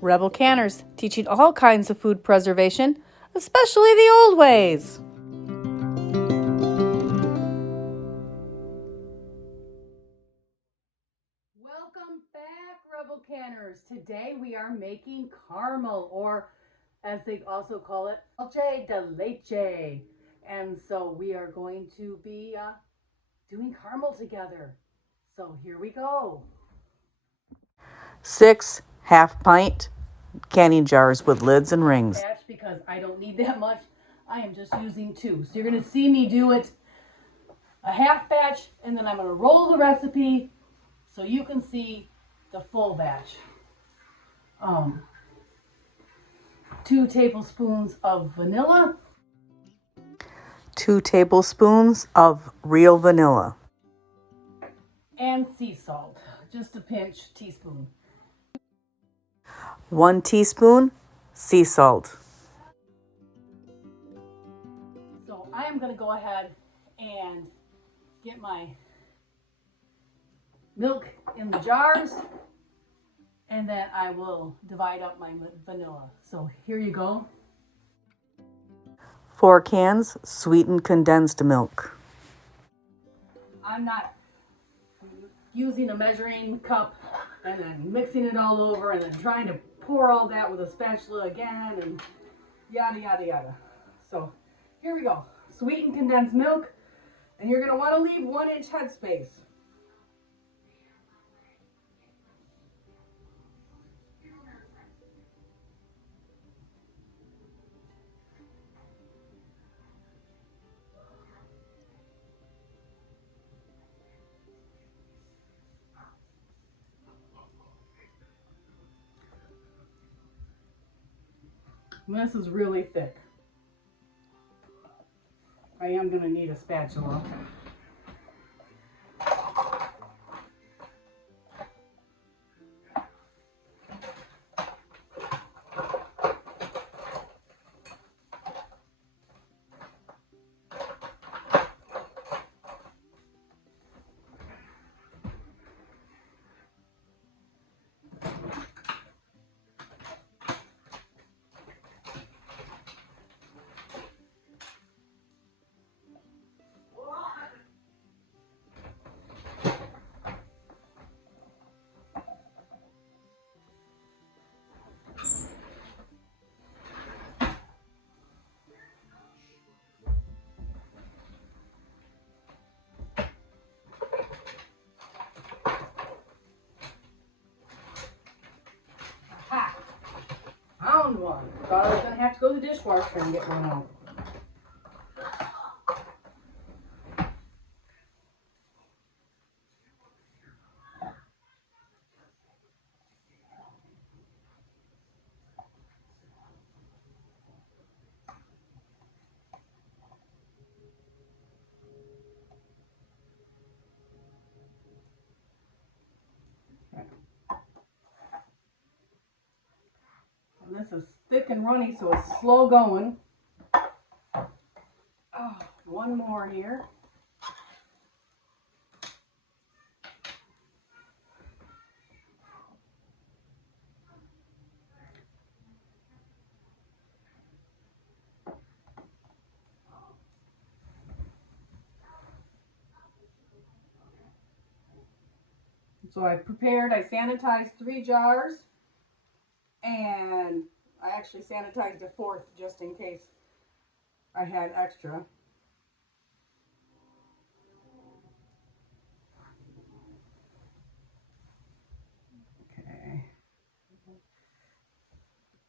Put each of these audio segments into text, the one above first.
Rebel Canners, teaching all kinds of food preservation, especially the old ways. Welcome back, Rebel Canners. Today we are making caramel, or as they also call it, Dulche de Leche. And so we are going to be doing caramel together. So here we go. 6 half-pint canning jars with lids and rings. Because I don't need that much. I am just using 2. So you're going to see me do it a half batch, and then I'm going to roll the recipe so you can see the full batch. 2 tablespoons of vanilla. 2 tablespoons of real vanilla. And sea salt, just a pinch, teaspoon. 1 teaspoon sea salt. So I am going to go ahead and get my milk in the jars, and then I will divide up my vanilla. So here you go. 4 cans sweetened condensed milk. I'm not using a measuring cup and then mixing it all over and then trying to pour all that with a spatula again and yada yada yada. So here we go. Sweetened condensed milk, and you're going to want to leave 1-inch headspace. This is really thick. I am going to need a spatula. Found one. Thought I was going to have to go to the dishwasher and get one out. This is thick and runny, so it's slow going. Oh, one more here. So I sanitized 3 jars, and I actually sanitized a 4th just in case I had extra. Okay.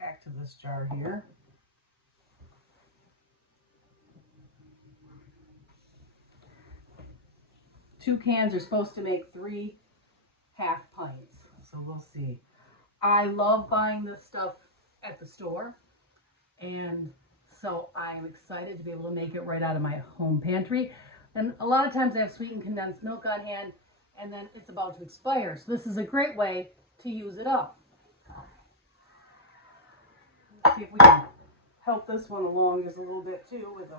Back to this jar here. Two cans are supposed to make 3 half pints, so we'll see. I love buying this stuff at the store, and so I'm excited to be able to make it right out of my home pantry. And a lot of times I have sweetened condensed milk on hand, and then it's about to expire. So this is a great way to use it up. Let's see if we can help this one along just a little bit too with a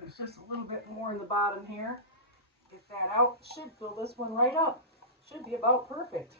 there's just a little bit more in the bottom here. Get that out. Should fill this one right up. Should be about perfect.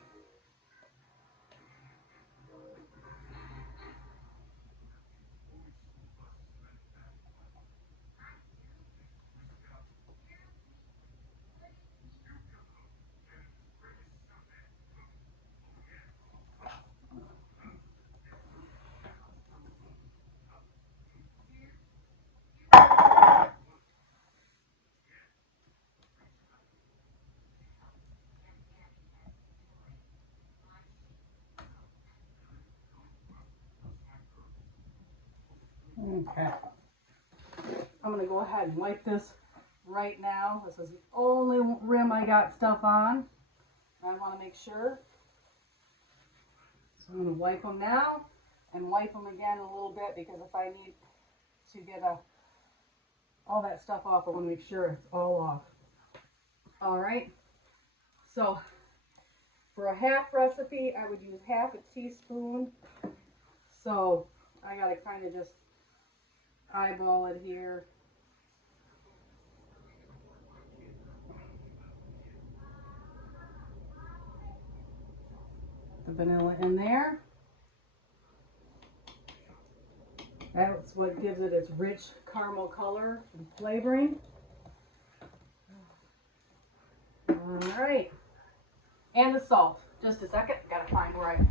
Okay. I'm going to go ahead and wipe this right now. This is the only rim I got stuff on. I want to make sure. So I'm going to wipe them now and wipe them again a little bit, because if I need to get all that stuff off, I want to make sure it's all off. All right. So for a half recipe, I would use half a teaspoon. So I got to kind of just eyeball it here. The vanilla in there. That's what gives it its rich caramel color and flavoring. All right. And the salt. Just a second. Gotta find where I...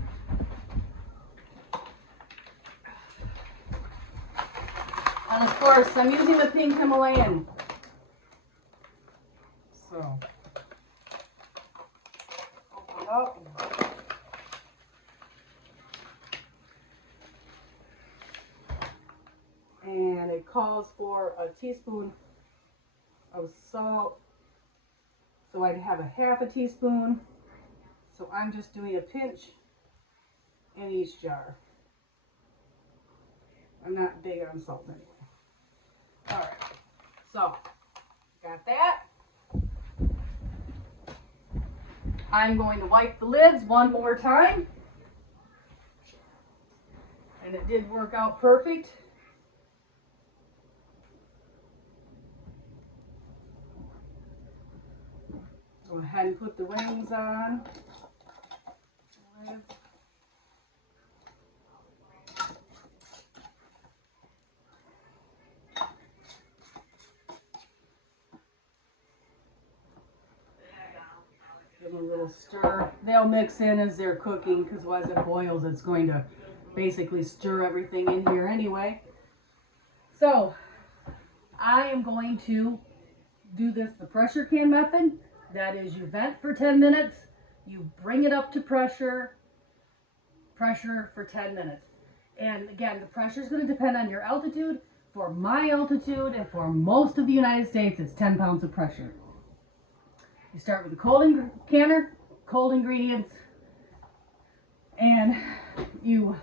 And of course, I'm using the pink Himalayan. So, open it up. And it calls for a teaspoon of salt. So I'd have a half a teaspoon. So I'm just doing a pinch in each jar. I'm not big on salt anyway. All right, so got that. I'm going to wipe the lids one more time. And it did work out perfect. Go ahead and put the rings on. Give them a little stir. They'll mix in as they're cooking, because as it boils, it's going to basically stir everything in here anyway. So I am going to do this the pressure can method. That is, you vent for 10 minutes, you bring it up to pressure for 10 minutes. And again, the pressure is going to depend on your altitude. For my altitude and for most of the United States, it's 10 pounds of pressure. You start with a cold canner, cold ingredients, and you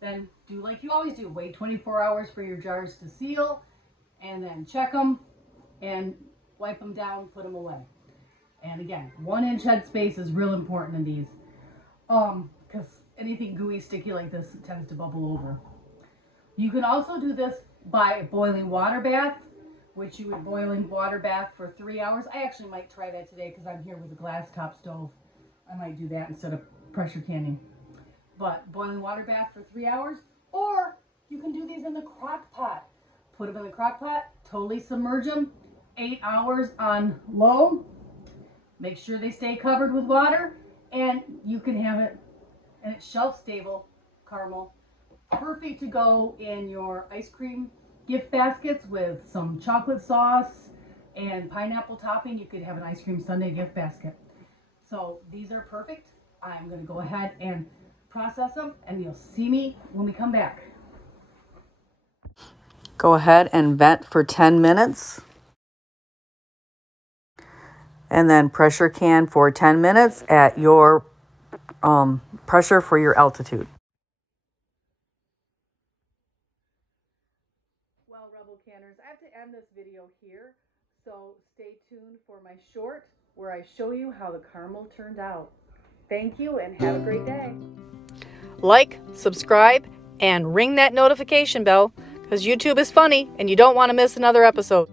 then do like you always do. Wait 24 hours for your jars to seal, and then check them and wipe them down, put them away. And again, 1-inch headspace is real important in these, because anything gooey, sticky like this tends to bubble over. You can also do this by a boiling water bath, which you would boil in water bath for 3 hours. I actually might try that today because I'm here with a glass top stove. I might do that instead of pressure canning. But boiling water bath for 3 hours, or you can do these in the crock pot. Put them in the crock pot, totally submerge them, 8 hours on low. Make sure they stay covered with water, and you can have it, and it's shelf stable caramel. Perfect to go in your ice cream gift baskets with some chocolate sauce and pineapple topping. You could have an ice cream sundae gift basket. So these are perfect. I'm going to go ahead and process them, and you'll see me when we come back. Go ahead and vent for 10 minutes. And then pressure can for 10 minutes at your pressure for your altitude. Well, Rebel Canners, I have to end this video here, so stay tuned for my short where I show you how the caramel turned out. Thank you and have a great day. Like, subscribe, and ring that notification bell because YouTube is funny and you don't want to miss another episode.